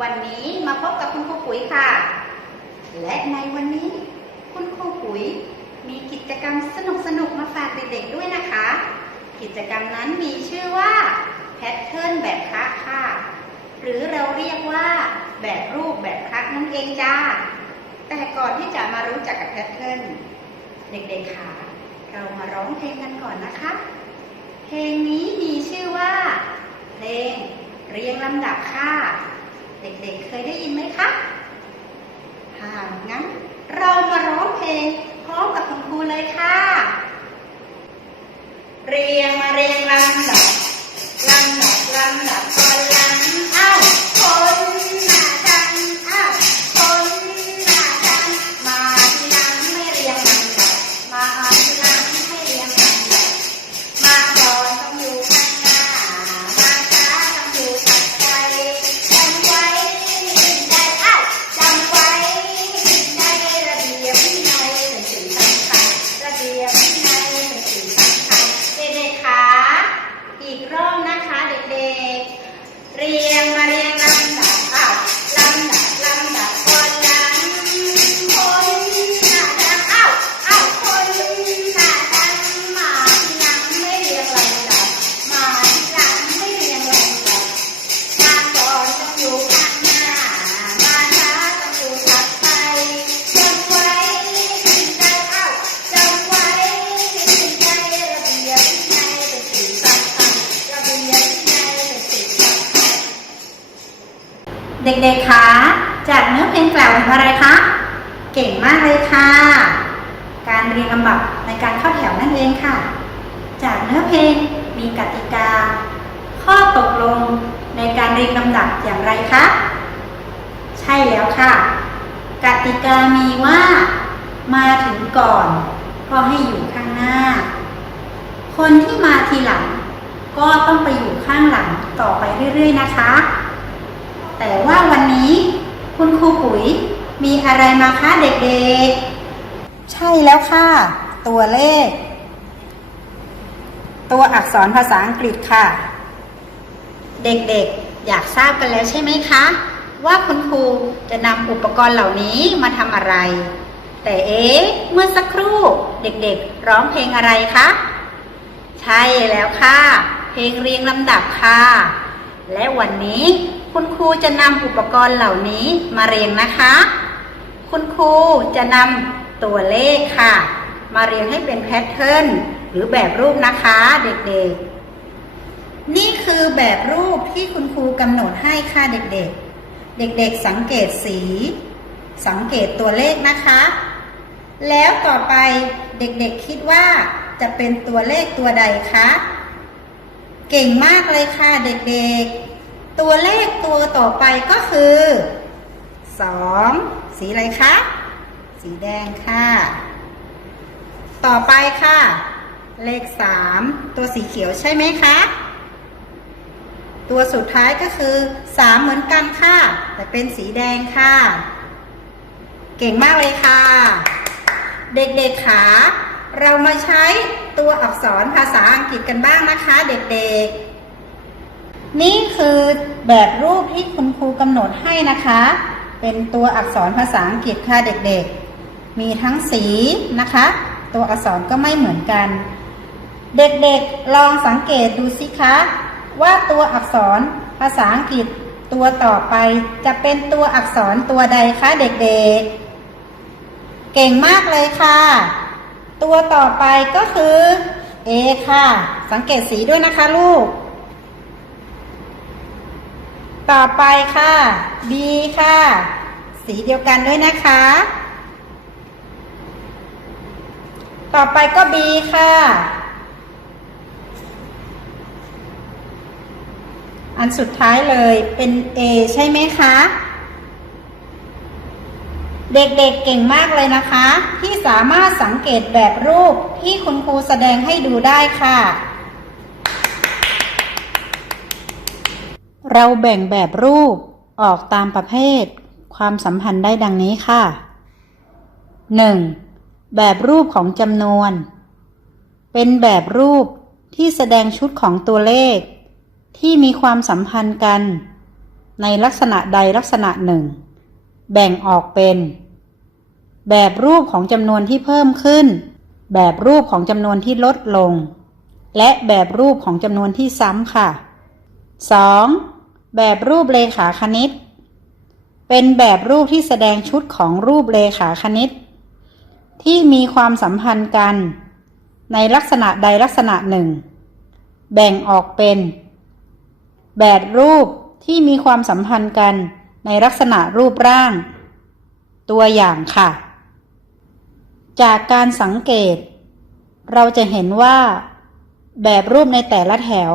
วันนี้มาพบกับคุณครูปุ๋ยค่ะ และในวันนี้คุณครูปุ๋ยมีกิจกรรมสนุกสนุกมาฝากเด็กๆด้วยนะคะ กิจกรรมนั้นมีชื่อว่าแพทเทิร์นแบบคะค่ะ หรือเราเรียกว่าแบบรูปแบบคะนั่นเองจ้า แต่ก่อนที่จะมารู้จักกับแพทเทิร์นเด็กๆค่ะ เรามาร้องเพลงกันก่อนนะคะ เพลงนี้มีชื่อว่า เพลงเรียงลำดับค่ะ เด็กๆ เคยได้ยินไหมคะถ้างั้นเรามาร้องเพลงพร้อมกับคุณครูเลยค่ะ เรียงมาเรียงลำดับลำดับลำดับ เด็กๆ คะ จากเนื้อเพลงกล่าวถึงอะไรคะ เก่งมากเลยค่ะ การเรียงลำดับในการเข้าแถวนั่นเองค่ะ จากเนื้อเพลงมีกติกา ข้อตกลงในการเรียงลำดับอย่างไรคะ ใช่แล้วค่ะ กติกามีว่า มาถึงก่อน ก็ให้อยู่ข้างหน้า คนที่มาทีหลัง ก็ต้องไปอยู่ข้างหลังต่อไปเรื่อย ๆ นะคะ แต่ว่าวันนี้ คุณครูปุ๋ยมีอะไรมาคะเด็กๆ ใช่แล้วค่ะ ตัวเลข ตัวอักษรภาษาอังกฤษค่ะ เด็กๆ อยากทราบกันแล้วใช่ไหมคะ ว่าคุณครูจะนำอุปกรณ์เหล่านี้มาทำอะไร แต่เอ๊ะเมื่อสักครู่เด็กๆ ร้องเพลงอะไรคะ ใช่แล้วค่ะ เพลงเรียงลำดับค่ะ และวันนี้ คุณครูจะนำอุปกรณ์เหล่านี้มาเรียงนะคะ คุณครูจะนำตัวเลขค่ะ มาเรียงให้เป็นแพทเทิร์นหรือแบบรูปนะคะเด็กๆ นี่คือแบบรูปที่คุณครูกำหนดให้ค่ะเด็กๆ เด็กๆสังเกตสี สังเกตตัวเลขนะคะ แล้วต่อไปเด็กๆคิดว่าจะเป็นตัวเลขตัวใดคะ เก่งมากเลยค่ะเด็กๆ ตัวเลขตัวต่อไปก็คือสองสีอะไรคะ สีแดงค่ะ ต่อไปค่ะ เลขสามตัวสีเขียวใช่ไหมคะ ตัวสุดท้ายก็คือสามเหมือนกันค่ะ แต่เป็นสีแดงค่ะ เก่งมากเลยค่ะ เด็กๆขาเรามาใช้ตัวอักษรภาษาอังกฤษกันบ้างนะคะ เด็กๆ นี่คือแบบรูปที่คุณครูกำหนดให้นะคะ เป็นตัวอักษรภาษาอังกฤษค่ะเด็กๆ มีทั้งสีนะคะ ตัวอักษรก็ไม่เหมือนกัน เด็กๆลองสังเกตดูสิคะ ว่าตัวอักษรภาษาอังกฤษตัวต่อไปจะเป็นตัวอักษรตัวใดคะเด็กๆ เก่งมากเลยค่ะ ตัวต่อไปก็คือ A ค่ะ สังเกตสีด้วยนะคะลูก ต่อไปค่ะ B ค่ะ สีเดียวกันด้วยนะคะ ต่อไปก็ B ค่ะ อันสุดท้ายเลยเป็น A ใช่ไหมคะ เด็กๆเเก่งมากเลยนะคะ ที่สามารถสังเกตแบบรูปที่คุณครูแสดงให้ดูได้ค่ะ เราแบ่งแบบรูปออกตามประเภท ความสัมพันธ์ได้ดังนี้ค่ะ 1. แบบรูปของจำนวน เป็นแบบรูปที่แสดงชุดของตัวเลข ที่มีความสัมพันธ์กัน ในลักษณะใดลักษณะหนึ่ง แบ่งออกเป็น แบบรูปของจำนวนที่เพิ่มขึ้น แบบรูปของจำนวนที่ลดลง และแบบรูปของจำนวนที่ซ้ำค่ะ 2. แบบรูปเลขาคณิต เป็นแบบรูปที่แสดงชุดของรูปเลขาคณิต ที่มีความสัมพันธ์กัน ในลักษณะใดลักษณะหนึ่ง แบ่งออกเป็น แบบรูปที่มีความสัมพันธ์กันในลักษณะรูปร่าง ตัวอย่างค่ะ จากการสังเกต เราจะเห็นว่า แบบรูปในแต่ละแถว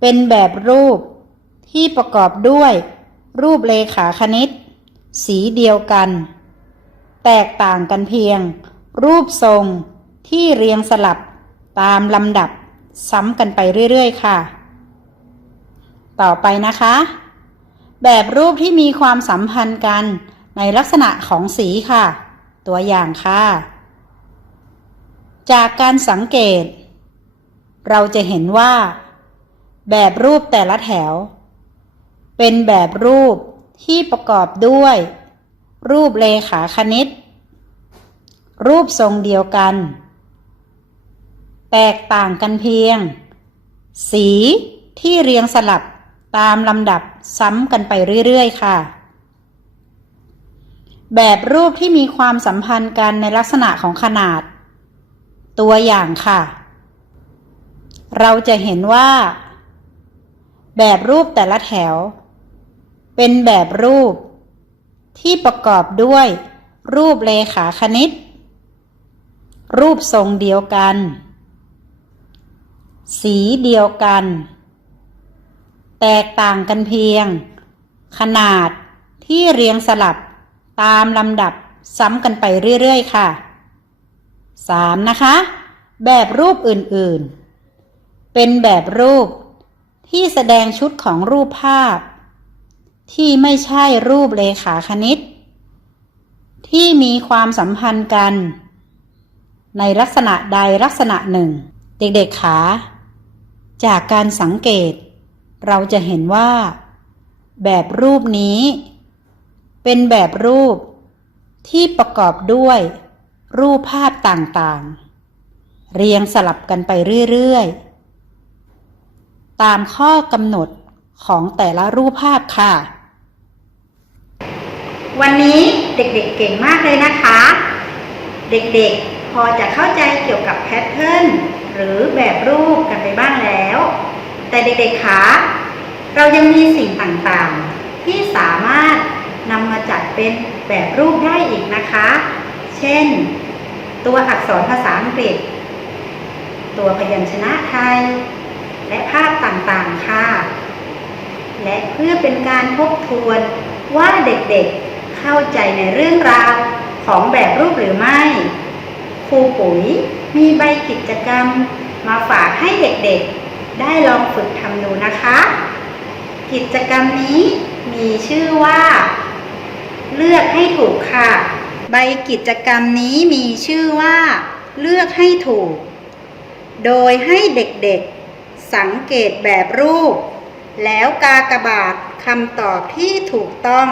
เป็นแบบรูป ที่ประกอบด้วย รูปเลขาคณิต สีเดียวกัน แตกต่างกันเพียง รูปทรงที่เรียงสลับตามลำดับซ้ำกันไปเรื่อยๆ ค่ะ ต่อไปนะคะ แบบรูปที่มีความสัมพันธ์กันในลักษณะของสีค่ะ ตัวอย่างค่ะ จากการสังเกต เราจะเห็นว่า แบบรูปแต่ละแถว เป็นแบบรูปที่ประกอบด้วย รูปเลขาคณิต รูปทรงเดียวกัน แตกต่างกันเพียง สีที่เรียงสลับตามลำดับซ้ำกันไปเรื่อยๆ ค่ะ แบบรูปที่มีความสัมพันธ์กันในลักษณะของขนาด ตัวอย่างค่ะ เราจะเห็นว่า แบบรูปแต่ละแถว เป็นแบบรูป ที่ประกอบด้วย รูปเลขาคณิต รูปทรงเดียวกัน สีเดียวกัน แตกต่างกันเพียง ขนาดที่เรียงสลับตามลำดับซ้ำกันไปเรื่อย ๆ ค่ะ 3. นะคะ แบบรูปอื่นๆ เป็นแบบรูปที่แสดงชุดของรูปภาพ ที่ไม่ใช่รูปเลขาคณิต ที่มีความสัมพันธ์กัน ในลักษณะใดลักษณะหนึ่ง เด็กๆขาจากการสังเกต เราจะเห็นว่า แบบรูปนี้ เป็นแบบรูป ที่ประกอบด้วย รูปภาพต่างๆ เรียงสลับกันไปเรื่อยๆ ตามข้อกำหนดของแต่ละรูปภาพค่ะ วันนี้เด็กๆเก่งมากเลยนะคะ เด็กๆพอจะเข้าใจเกี่ยวกับแพทเทิร์นหรือแบบรูปกันไปบ้างแล้ว แต่เด็กๆคะเรายังมีสิ่งต่างๆ ที่สามารถนำมาจัดเป็นแบบรูปได้อีกนะคะ เช่น ตัวอักษรภาษาอังกฤษ ตัวพยัญชนะไทย และภาพต่างๆค่ะ และเพื่อเป็นการทบทวนว่าเด็กๆ เข้าใจในเรื่องราวของแบบรูปหรือไม่ ครูปุ๋ยมีใบกิจกรรมมาฝากให้เด็กๆ ได้ลองฝึกทำดูนะคะ กิจกรรมนี้มีชื่อว่า เลือกให้ถูกค่ะ ใบกิจกรรมนี้มีชื่อว่า เลือกให้ถูก โดยให้เด็กๆ สังเกตแบบรูป แล้วกากบาทคำตอบที่ถูกต้อง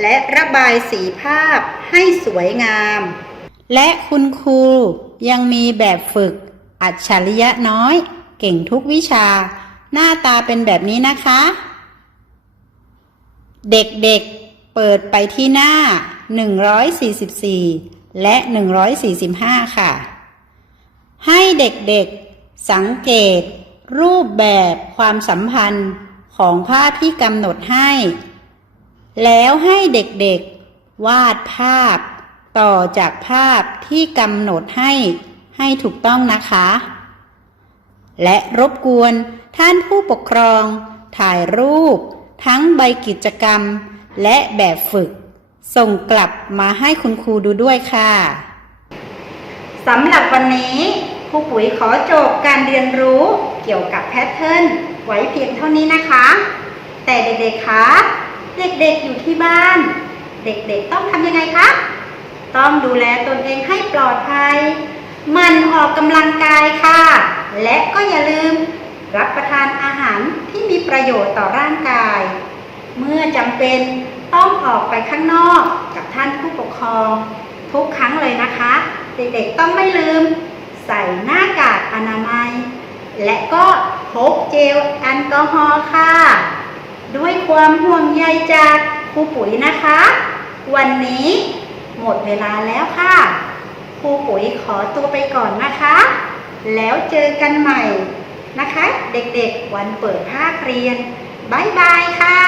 และระบายสีภาพให้สวยงาม และคุณครูยังมีแบบฝึก อัจฉริยะน้อย เก่งทุกวิชา หน้าตาเป็นแบบนี้นะคะ เด็กๆเปิดไปที่หน้า 144 และ 145 ค่ะ ให้เด็กๆสังเกตรูปแบบความสัมพันธ์ของภาพที่กำหนดให้ แล้วให้เด็กๆ วาดภาพ ต่อจากภาพที่กำหนดให้ให้ถูกต้องนะคะ และรบกวนท่านผู้ปกครอง ถ่ายรูป ทั้งใบกิจกรรม และแบบฝึก ส่งกลับมาให้คุณครูดูด้วยค่ะสำหรับวันนี้ครูปุ๋ยขอจบการเรียนรู้เกี่ยวกับแพทเทิร์นไว้เพียงเท่านี้นะคะ แต่เด็กๆคะ เด็กๆอยู่ที่บ้าน เด็กๆต้องทำยังไงคะต้องดูแลตนเองให้ปลอดภัยมันออกกำลังกายค่ะ และก็อย่าลืมรับประทานอาหารที่มีประโยชน์ต่อร่างกาย เมื่อจำเป็นต้องออกไปข้างนอกกับท่านผู้ปกครอง ทุกครั้งเลยนะคะ เด็กๆต้องไม่ลืม ใส่หน้ากากอนามัย และก็พกเจลแอลกอฮอล์ค่ะ ด้วยความห่วงใยจากครูปุ๋ยนะคะ วันนี้หมดเวลาแล้วค่ะครูปุ๋ยขอตัวไปก่อนนะคะ แล้วเจอกันใหม่นะคะ เด็กๆวันเปิดภาคเรียน บ๊ายบายค่ะ